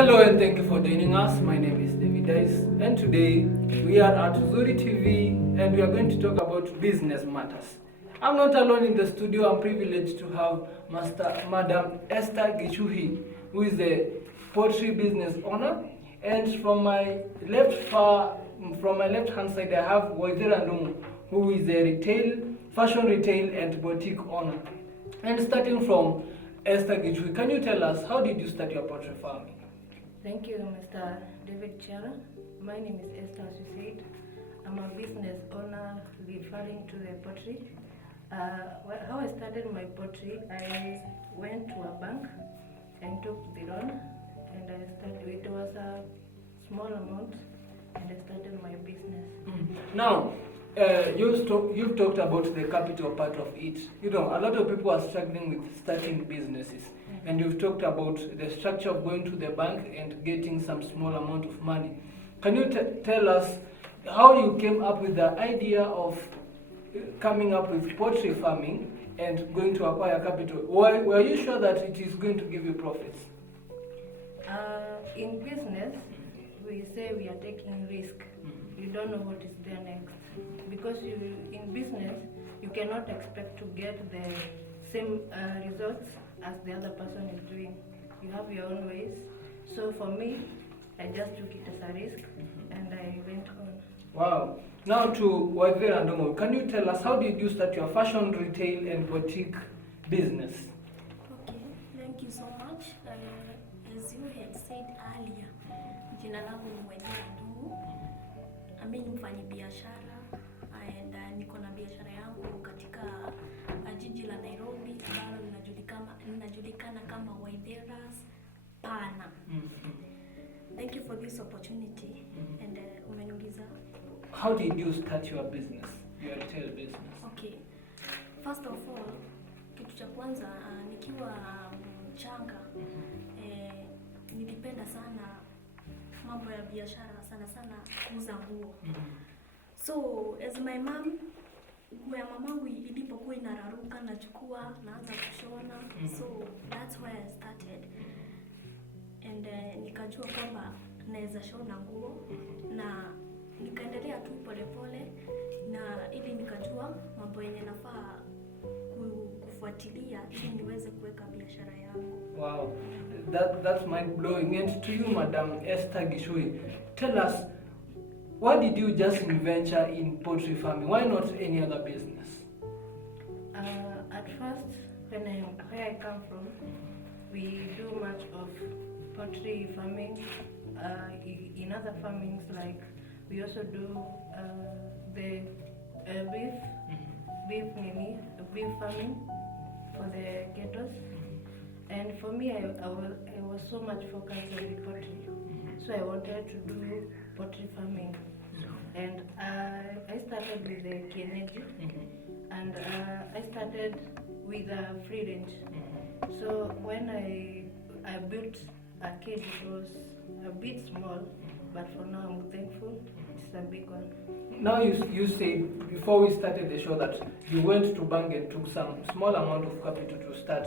Hello and thank you for joining us. My name is Davy Dice and today we are at Zuri TV and we are going to talk about business matters. I'm not alone in the studio. I'm privileged to have Madam Esther Gichuhi, who is the poultry business owner, and from my left hand side I have Waithera Nungu, who is a fashion retail and boutique owner. And starting from Esther Gichuhi, can you tell us how did you start your poultry farming? Thank you, Mr. David Chara. My name is Esther, as you said. I'm a business owner referring to the poultry. How I started my poultry, I went to a bank and took the loan, and I started. It was a small amount, and I started my business. Now, you've talked about the capital part of it. You know, a lot of people are struggling with starting businesses. And you've talked about the structure of going to the bank and getting some small amount of money. Can you tell us how you came up with the idea of coming up with poultry farming and going to acquire capital? Were you sure that it is going to give you profits? In business, we say we are taking risk. You don't know what is there next. Because in business, you cannot expect to get the same results as the other person is doing. You have your own ways. So for me, I just took it as a risk and I went on. Wow. Now to Waithera Nungu, can you tell us how did you start your fashion retail and boutique business? Okay, thank you so much. As you had said earlier, jina langu ni Waithera Nungu. Mimi ni mfanyabiashara and niko na biashara yangu katika jiji la Nairobi ambalo linajulikana kama Waithera's Pana. Thank you for this opportunity and umeniuliza. How did you start your business, your retail business? Okay. First of all, kitu cha kwanza nikiwa mchanga nilipenda sana mambo ya biashara, sana kuuza nguo. So as my mom, nguo ya mamangu ilipokuwa inararuka nachukua naanza kushona. So that's where I started. And nikajua kwamba naweza shona nguo na nikaendelea tu pole na ili nikajua mambo yenye nafaa kufuatilia ili niweze kuweka biashara yangu. Wow, that's mind blowing. And to you, Madam Esther Gichuhi, tell us, why did you just venture in poultry farming? Why not any other business? At first, where I come from, we do much of poultry farming. In other farmings, like we also do the beef farming for the kettles. And for me, I was so much focused on the poultry, so I wanted to do poultry farming. And I started with the kienyeji, and I started with a free range. So when I built a cage, it was a bit small, but for now I'm thankful it's a big one. Now you said before we started the show that you went to bank and took some small amount of capital to start,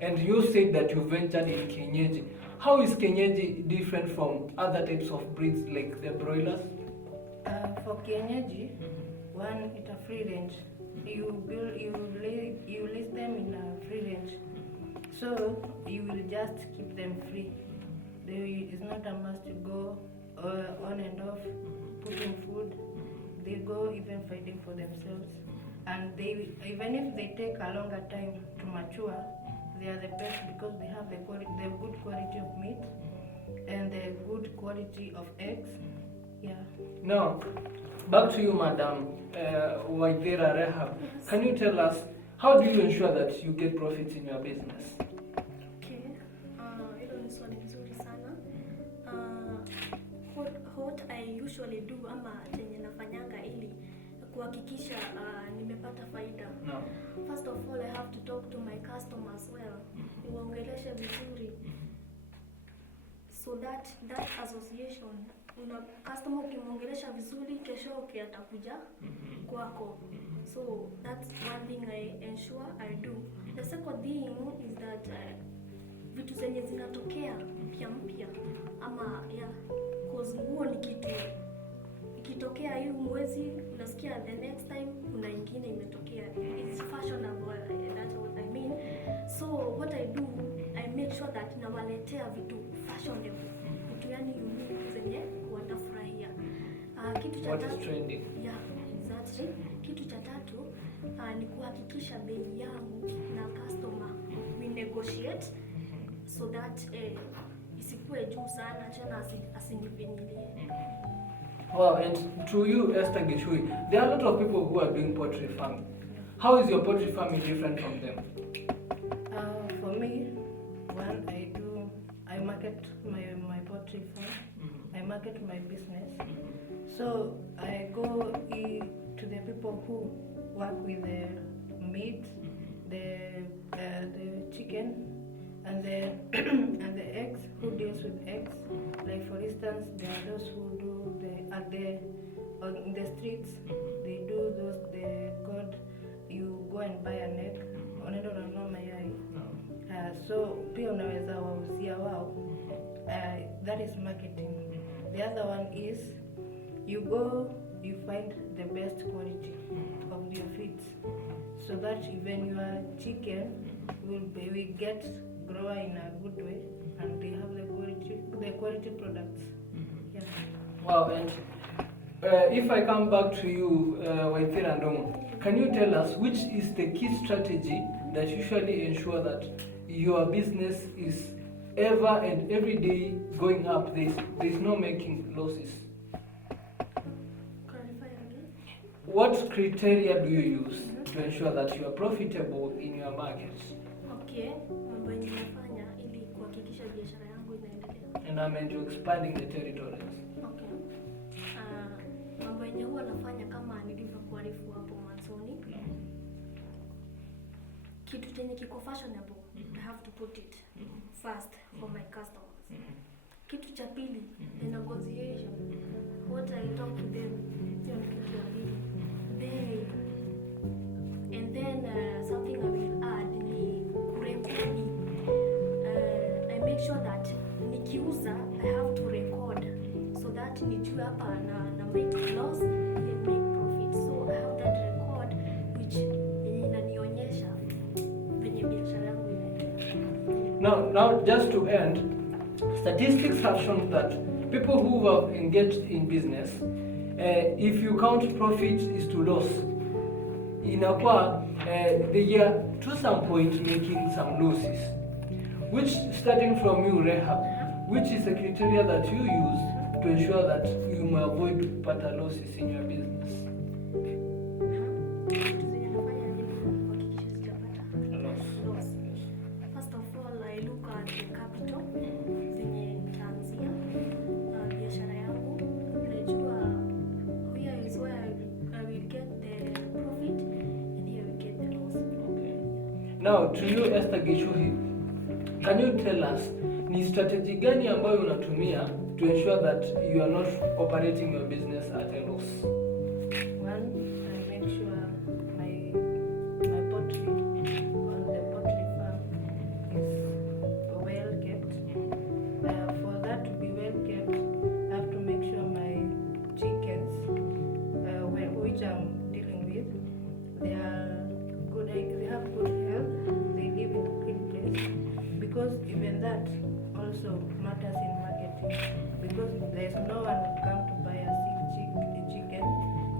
and you said that you ventured in kienyeji. How is kienyeji different from other types of breeds like the broilers? For kienyeji, one, it's a free range. You list them in a free range, so you will just keep them free. It's not a must to go on and off putting food. They go even fighting for themselves, and even if they take a longer time to mature, they are the best because they have the good quality of meat and the good quality of eggs. Yeah. Now, back to you, Madam Waithera Rehab. Can you tell us, how do you ensure that you get profits in your business? Okay, hilo ni swali nzuri sana. What I usually do ama chenye nafanyanga ili kuhakikisha nimepata faida. No. First of all, I have to talk to my customers well. Uongeleshe vizuri. So that association, customer ukimwongelesha vizuri kesho atakuja kwako. So that's one thing I ensure I do. The second thing is that vitu zenye zinatokea mpya ama cause nguo ni kitu ikitokea hii mwezi unasikia the next time kuna ingine imetokea. It's fashionable, that's what I mean. So what I do, I make sure that nawaletea vitu fashionable, vitu yani unique zenye watafurahia. Kitu cha tatu, yeah, exactly. Kitu cha tatu ni kuhakikisha bei yangu na customer we negotiate so that isikue juu sana tena asinifinyilie. Wow, and to you, Esther Gishui, there are a lot of people who are doing poultry farming. How is your poultry farming different from them? For me, one, I market my poultry farm. I market my business. So I go to the people who work with the meat, the chicken, and the and the eggs, who deals with eggs. Like for instance, there are those who do on the streets. They do those. You go and buy an egg. Unaenda unanunua mayai. So pia unaweza wauzia wao. That is marketing. The other one is you go, you find the best quality of your feeds, so that even your chicken will get grower in a good way, and they have the quality products. Yeah. Wow, and if I come back to you, Waithira Ndongo, can you tell us which is the key strategy that usually ensure that your business is ever and every day going up? There's no making losses. Clarify again. What criteria do you use to ensure that you are profitable in your market? Okay, mambo yenye nafanya ili kuhakikisha biashara yangu inaendelea. And I meant to expanding the territories. Okay. Mambo yenye huwa nafanya kama nilivyokuarifu hapo mwanzoni. Kitu chenye kiko fashionable, I have to put it first for my customers. Kitu cha pili, the negotiation. What I talk to them, hiyo ni kitu ya pili. And then something I will add ni kurekodi. I make sure that nikiuza, I have to record so that nijue hapa na make loss and make profit. So I have that record which inanionyesha venye biashara yangu inaendelea. Now, just to end, statistics have shown that people who have engaged in business, if you count profit is to loss, inakuwa they are to some point making some losses. Which, starting from you, Rehab, which is the criteria that you use to ensure that you may avoid pata losses in your business? First of all, I look at the capital zenye nitaanzia biashara yangu. Najua here is where I will get the profit and here we get the loss. Okay. Now, to you, Esther Gishui, can you tell us ni strategy gani ambayo unatumia to ensure that you are not operating your business at a loss? One, I make sure my poultry on the poultry farm is well kept. For that to be well kept, I have to make sure my chickens, which I'm dealing with, they are good. They have good health. They live in a clean place, because even that also matters in marketing. Because there's no one who come to buy a sick chicken.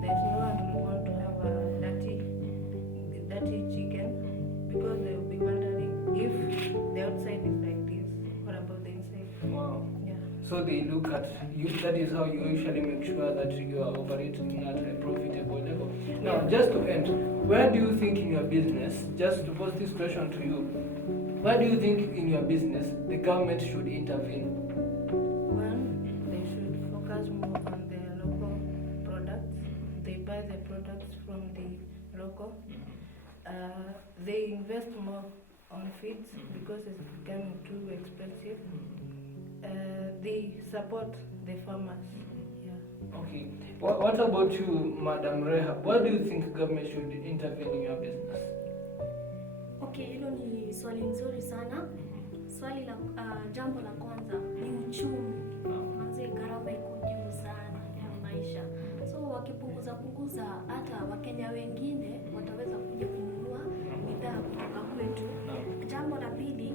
There's no one who want to have a dirty chicken, because they will be wondering if the outside is like this, what about the inside? Wow. Yeah. So they look at you. That is how you usually make sure that you are operating at a profitable level. Now, just to end, where do you think in your business, just to pose this question to you, where do you think in your business the government should intervene? One, they should focus more on the local products. They buy the products from the local. They invest more on feeds because it's becoming too expensive. They support the farmers. Yeah. Okay. What about you, Madam Rehab? Where do you think government should intervene in your business? Okay, hilo ni swali nzuri sana. Jambo la kwanza ni uchumi. Manze, gharama iko juu sana ya maisha, so wakipunguza hata Wakenya wengine wataweza kuja kununua bidhaa kutoka kwetu. Jambo la pili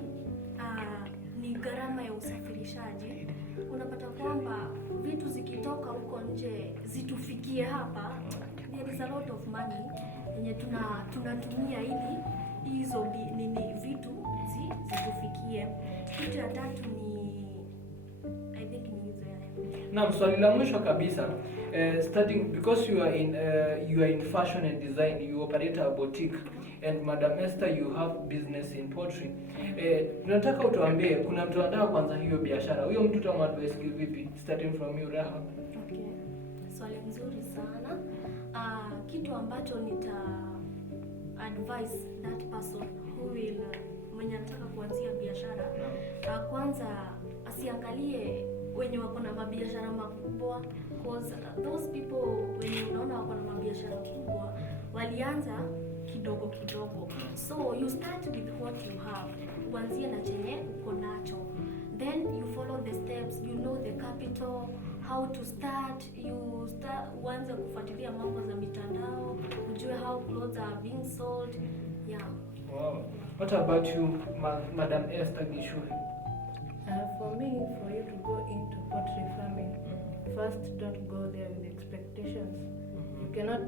ni gharama ya usafirishaji. Unapata kwamba vitu zikitoka huko nje zitufikie hapa, there is a lot of money yenye tunatumia ili hizo vitu zitufikie. Kitu ya tatu ni I think ni hizo ya. Naam, swali la mwisho kabisa, starting because you are in fashion and design, you operate a boutique, and Madam Esther, you have business in poultry. Tunataka utuambie, kuna mtu anataka kuanza hiyo biashara, huyo mtu utamadvise vipi, starting from you, Raha? Okay, swali nzuri sana. Kitu ambacho nita advise that person who will mwenye anataka kuanzia biashara, kwanza asiangalie wenye wako na mabiashara makubwa, because those people wenye unaona wako na mabiashara kubwa walianza kidogo, so you start with what you have. Uanzie na chenye uko nacho, then you follow the steps, you know the capital, how to start. Uanze kufuatilia mambo za mitandao, ujue how clothes are being sold. Yeah. Wow. What about you, Madam Esther Gishui? For me, for you to go into poultry farming, first don't go there with expectations. You cannot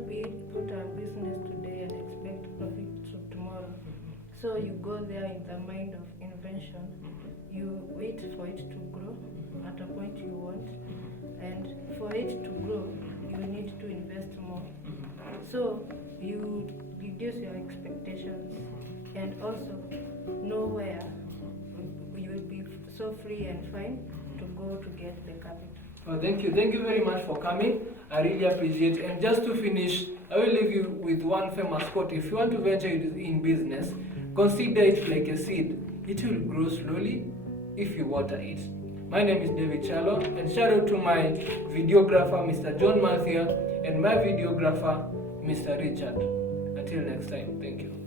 put a business today and expect profits tomorrow. So you go there in the mind of invention. You wait for it to grow at a point you want, and for it to grow, you need to invest more. So you reduce your expectations, and also know where you will be so free and fine to go to get the capital. Oh, thank you very much for coming. I really appreciate it. And just to finish, I will leave you with one famous quote. If you want to venture in business, consider it like a seed. It will grow slowly if you water it. My name is David Chalo, and shout out to my videographer, Mr. John Matthew, and my videographer, Mr. Richard. Until next time, thank you.